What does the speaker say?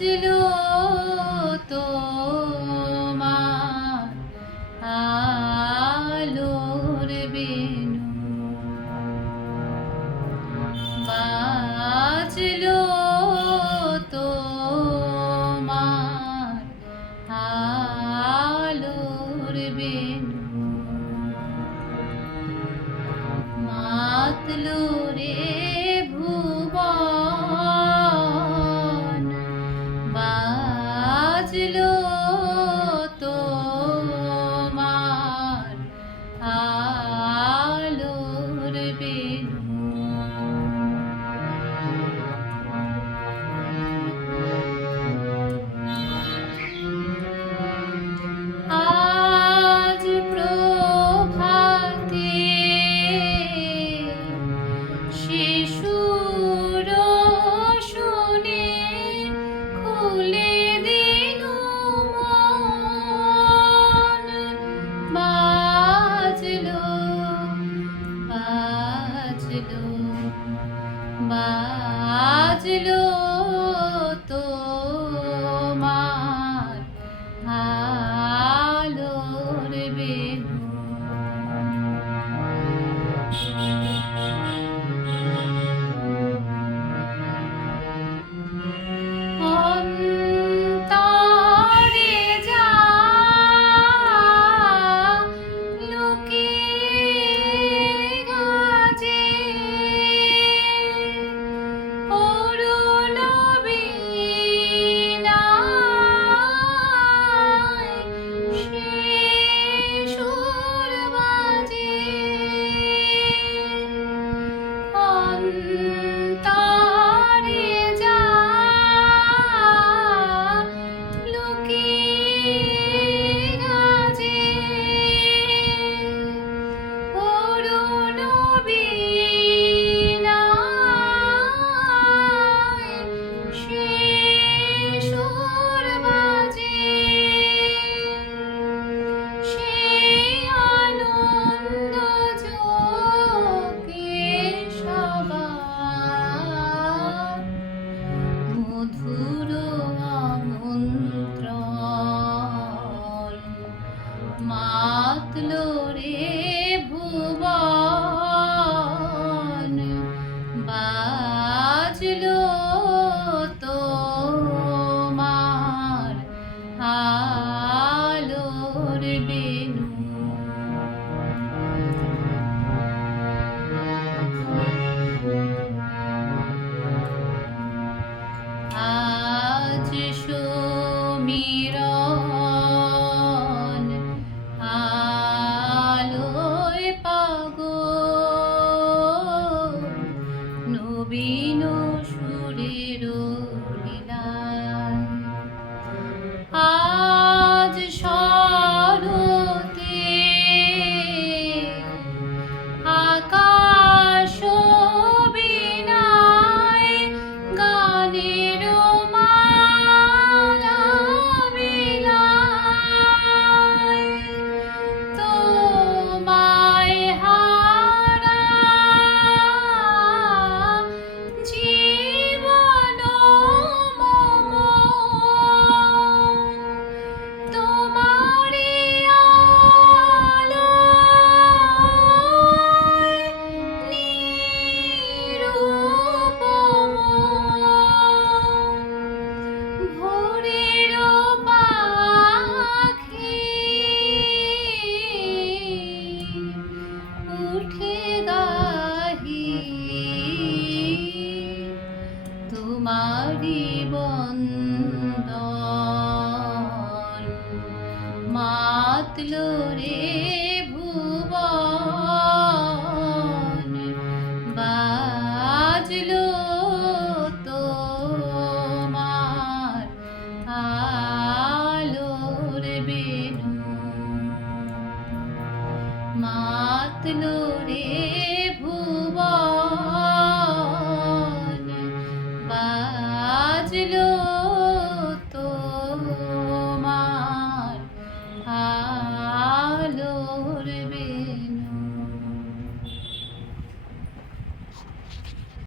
বাজলো তোমার আলোর বেণু, বাজলো তোমার আলোর বেণু, মাতলো রে ভুবন, বাজলো তোমার আলোর বেণু। আজ প্রভাতে শিশুর শুনে খুলে দিনু মন, বাজলো বাজলো বাজলো তোমার আলোর বেণু। অন্তরে যা লুকিয়ে গাজে, অরুণ বীণায় সে সুর বাজে। অন্তরে যা লুকিয়ে গাজে, অরুণ বীণায় সে সুর বাজে। সে আনন্দ যোগে সবার মধুর আমন্ত্রণ, মাতলো রে ভুবন, বাজলো তোমার আলোর বেণু। আজ সমীরণ আলোয় পাগল, নবীন সুরের লীলায়। আজ শরতে আকাশ বীণায় গানের মালা বিলায়। তোমায় হারা জীবন মম, তোমারি আলোয় নিরুপম। ভোরের পাখি উঠে গাহি তোমারি বন্দন, মাতলো রে ভুবন, বাজলো তোমার আলোর বেণু, মাতলো রে ভুবন, বাজলো